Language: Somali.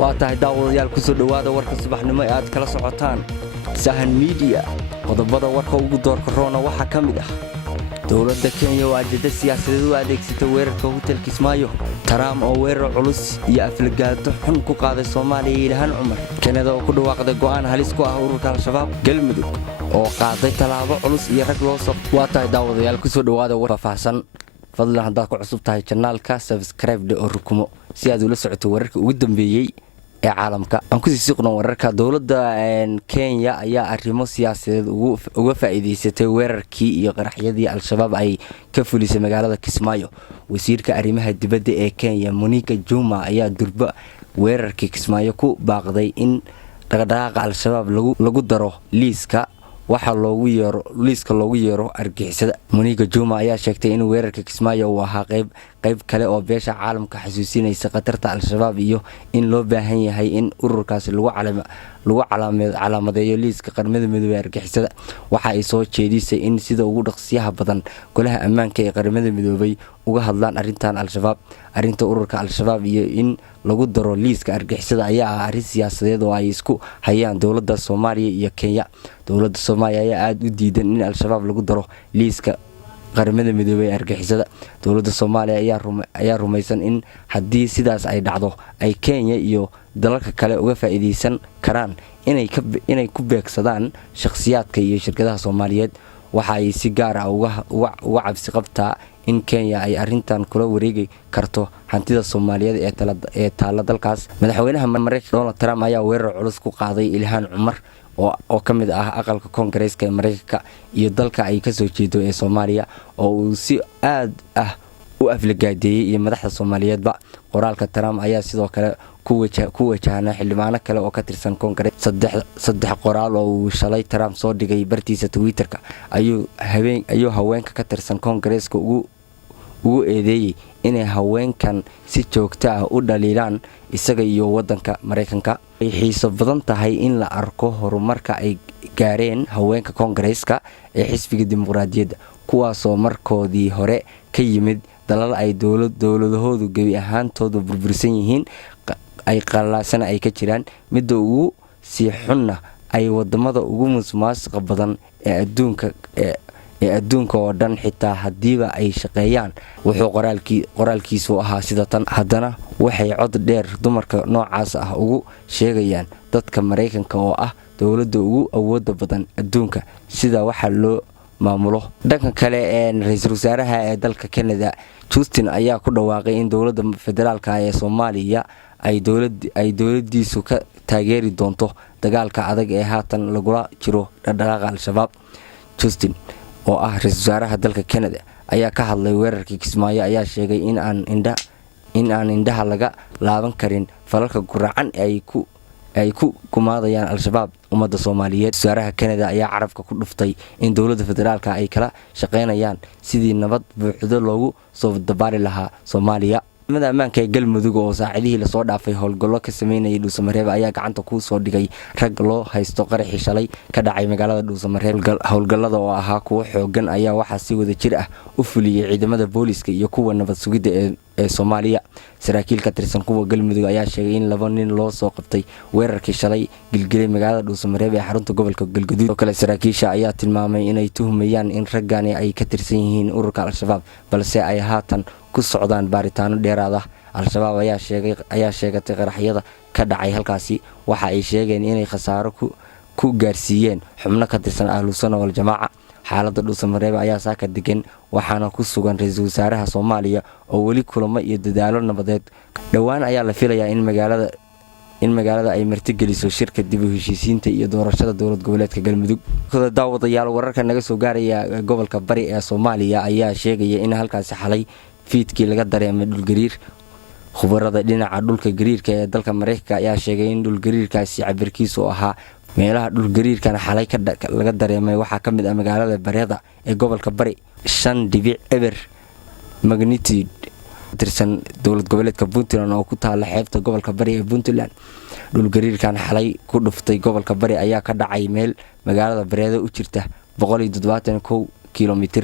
waa tahay daawadayaal ku soo dhawaada warka subaxnimo ee aad kala socotaan Sahan Media. Qodobada warka ugu doorka roona waxa kamid ah dawladda Kenya oo ajada siyaasadeed u adeegsatay weerarka hotel Kismaayo, Trump oo weerar culus iyo aflagaado xun ku qaaday Soomaaliya Ilhaan Cumar, Kanada oo ku dhawaaqday go'aan halis ku ah ururka Al-Shabaab, Galmudug oo qaaday talaabo culus iyo rag loo soo. Waa tahay daawadayaal ku soo dhawaada war faahfaahsan. fadlan haddaad ku cusub tahay channelka subscribe oo rukumo si aad ula socoto wararka ugu dambeeyay ee caalamka. Aan ku sii siqno wararka dawladda Kenya ayaa arrimo siyaasadeed uga faa'iideysatay weerarkii iyo qaraxyadii Al-Shabaab ay ka fulisay magaalada Kismaayo. Wasiirka arrimaha dibadda ee Kenya Monica Juma ayaa durba weerarkii Kismaayo ku baaqday in dhaqdhaqaaqa Al-Shabaab lagu daro liiska waxa loogu yeero argixisada. Monica Juma ayaa sheegtay in weerarka Kismaayo uu ahaa qayb kale oo beesha caalamka xasuusinaysa qatarta Al-Shabaab iyo in loo baahan yahay in ururkaasi lagu calaamadeeyo liiska qaramada midoobay argixisada. Waxa ay soo jeedisay in sida ugu dhaqsiyaha badan golaha ammaanka ee qaramada midoobay uga hadlaan arrintan Al-Shabaab. Arrinta ururka Al-Shabaab iyo in lagu daro liiska argixisada ayaa ah arrin siyaasadeed oo ay isku hayaan dawladda Soomaaliya iyo Kenya. Dawladda Soomaaliya ayaa aad u diidan in Al-Shabaab lagu daro liiska qaramada midoobay argixisada. Dawladda Soomaaliya ayaa rumaysan in haddii sidaas ay dhacdo ay Kenya iyo dalalka kale uga faa'iideysan karaan inay ku beegsadaan shakhsiyaadka iyo shirkadaha Soomaaliyeed. Waxa ay si gaar ah uga cabsi qabtaa in Kenya ay arrintan kula wareegi karto hantida Soomaaliyeed ee taala dalkaas. Madaxweynaha Mareykanka Donald Trump ayaa weerar culus ku qaaday Ilhaan Cumar oo kamid ah aqalka Koongareeska ee Mareykanka iyo dalka ay ka soo jeedo ee Soomaaliya oo uu si aad ah u aflagaadeeyay iyo madaxda Soomaaliyeedba. Qoraalka Trump ayaa sidoo kale ku wajahana xildhibaano kale oo ka tirsan Koongarees. saddex qoraal oo uu shalay Trump soo dhigay bartiisa Twitterka ayuu haweenka ka tirsan Koongareeska ugu eedeeyay inay haweenkan si joogto ah u dhaliilaan isaga iyo wadanka Mareykanka. Ay xiiso badan tahay in la arko horumarka ay gaareen haweenka Koongareeska ee xisbiga dimuqraadiyadda, kuwaasoo markoodii hore ka yimid dalal ay dawladahoodu gebi ahaantooda burbursan yihiin, ay qalaasan ay ka jiraan. Midda ugu sii xunna ay wadamada ugu musuqmaasuqa badan ee adduunka oo dhan xitaa hadiiba ay shaqeeyaan. Wuxuu qoraalkiisu ahaa sida tan: haddana waxay cod dheer dumarka noocaas ah ugu sheegayaan dadka Mareykanka oo ah dawladda ugu awooda badan adduunka sida waxa loo maamulo. Dhanka kale ra'iisul wasaaraha ee dalka Canada Justin ayaa ku dhawaaqay in dawladda federaalka ee Soomaaliya ay dawladdiisu ka taageeri doonto dagaalka adag ee haatan lagula jiro dhaqdhaqaaqa Al-Shabaab. Justin oo ah ra'iisul wasaaraha dalka Canada ayaa ka hadlay weerarkii Kismaayo ayaa sheegay in aan indhaha laga laaban karin falalka guracan ay ku kumaadayaan Al-Shabaab ummadda Soomaaliyeed. Wasaaraha Canada ayaa carabka ku dhuftay in dawladda federaalka ay kala shaqeynayaan sidii nabad buuxda loogu soo dabaali lahaa Soomaaliya. Ciidamada ammaanka ee Galmudug oo saacadihii la soo dhaafay howlgallo ka sameynayay Dhuusamareeb ayaa gacanta ku soo dhigay rag loo haysto qaraxii shalay ka dhacay magaalada Dhuusamareeb. Howlgallada oo ahaa kuwo xoogan ayaa waxaa si wada jir ah u fuliyay ciidamada booliska iyo kuwa nabad sugidda ee Soomaaliya. Saraakiil ka tirsan kuwa Galmudug ayaa sheegay in 2 nin loo soo qabtay weerarkii shalay gilgilay magaalada Dhuusamareeb ee xarunta gobolka Galgaduud. Sidoo kale saraakiisha ayaa tilmaamay inay tuhumayaan in raggani ay ka tirsan yihiin ururka Al-Shabaab balse ay haatan ku socdaan baaritaano dheeraad ah. Al-Shabaab ayaa sheegatay qaraxyada ka dhacay halkaasi. Waxa ay sheegeen inay khasaaro ku gaarsiiyeen xubno ka tirsan Ahlusunna wal Jamaaca. Xaaladda Dhuusamareeb ayaa saaka degan waxaana ku sugan ra'iisul wasaaraha Soomaaliya oo weli kulamo iyo dadaalo nabadeed. Dhowaan ayaa la filayaa in magaalada ay martigeliso shirka dib u heshiisiinta iyo doorashada dowlad goboleedka Galmudug. Daawadayaal wararka naga soo gaaraya gobolka Bari ee Soomaaliya ayaa sheegaya in halkaasi xalay fiidkii laga dareemay dhul gariir. Khubarada dhinaca dhulka gariirka ee dalka Mareykanka ayaa sheegay in dhul gariirkaasi cabirkiisu ahaa meelaha dhul gariirkan xalay laga dareemay waxaa kamid ah magaalada Bareeda ee gobolka Bari 5.0 magnitude tirsan dowlad goboleedka Puntland oo ku taala xeebta gobolka Bari ee Puntland. Dhul gariirkan xalay ku dhuftay gobolka Bari ayaa ka dhacay meel magaalada Bareeda u jirta 171 kilomitir